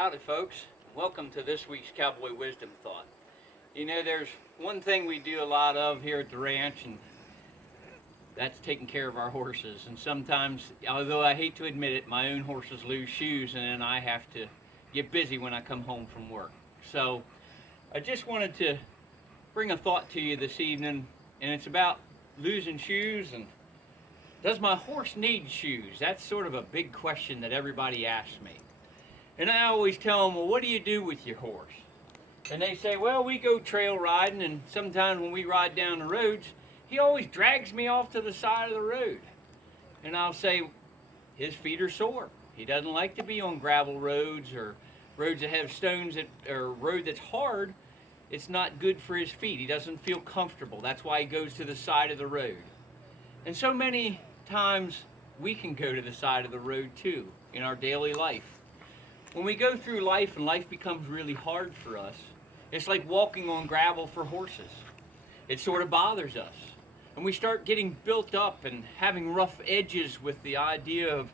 Howdy, folks. Welcome to this week's Cowboy Wisdom Thought. You know, there's one thing we do a lot of here at the ranch, and that's taking care of our horses. And sometimes, although I hate to admit it, my own horses lose shoes, and then I have to get busy when I come home from work. So I just wanted to bring a thought to you this evening, and it's about losing shoes. And does my horse need shoes? That's sort of a big question that everybody asks me. And I always tell them, well, what do you do with your horse? And they say, well, we go trail riding, and sometimes when we ride down the roads, he always drags me off to the side of the road. And I'll say, his feet are sore. He doesn't like to be on gravel roads or roads that have stones or road that's hard. It's not good for his feet. He doesn't feel comfortable. That's why he goes to the side of the road. And so many times we can go to the side of the road too in our daily life. When we go through life and life becomes really hard for us, it's like walking on gravel for horses. It sort of bothers us. And we start getting built up and having rough edges with the idea of,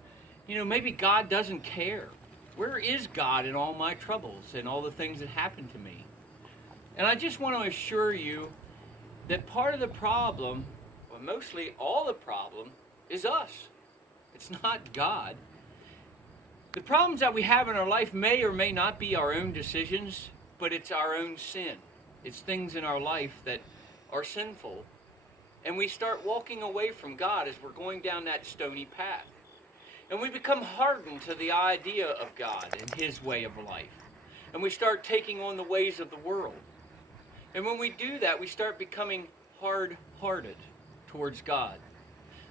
maybe God doesn't care. Where is God in all my troubles and all the things that happen to me? And I just want to assure you that part of the problem, or mostly all the problem, is us. It's not God. The problems that we have in our life may or may not be our own decisions, but it's our own sin. It's things in our life that are sinful. And we start walking away from God as we're going down that stony path. And we become hardened to the idea of God and His way of life. And we start taking on the ways of the world. And when we do that, we start becoming hard-hearted towards God.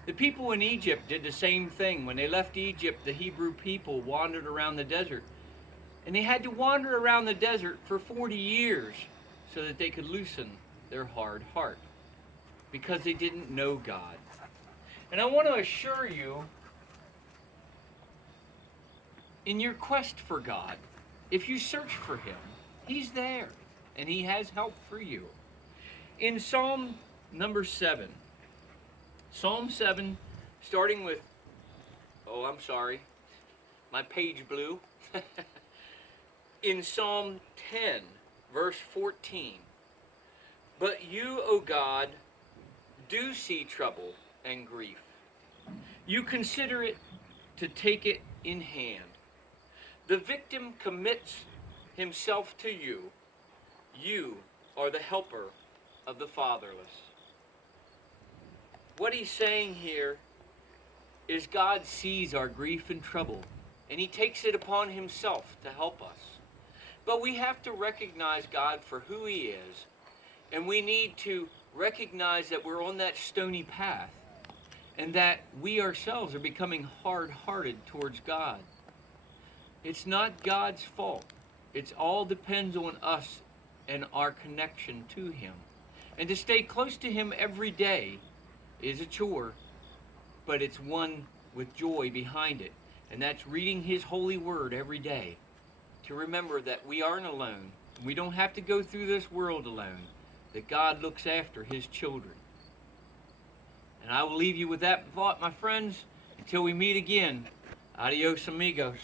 The people in Egypt did the same thing. When they left Egypt, the Hebrew people wandered around the desert. And they had to wander around the desert for 40 years so that they could loosen their hard heart, because they didn't know God. And I want to assure you, in your quest for God, if you search for Him, He's there, and He has help for you. In Psalm number 7, Psalm 7, starting with, my page blew. In Psalm 10, verse 14, but you, O God, do see trouble and grief. You consider it to take it in hand. The victim commits himself to you. You are the helper of the fatherless. What he's saying here is God sees our grief and trouble, and He takes it upon Himself to help us. But we have to recognize God for who He is, and we need to recognize that we're on that stony path, and that we ourselves are becoming hard-hearted towards God. It's not God's fault. It all depends on us and our connection to Him. And to stay close to Him every day is a chore, but it's one with joy behind it. And that's reading His holy word every day, to remember that we aren't alone. We don't have to go through this world alone, that God looks after His children. And I will leave you with that thought, my friends, until we meet again. Adios, amigos.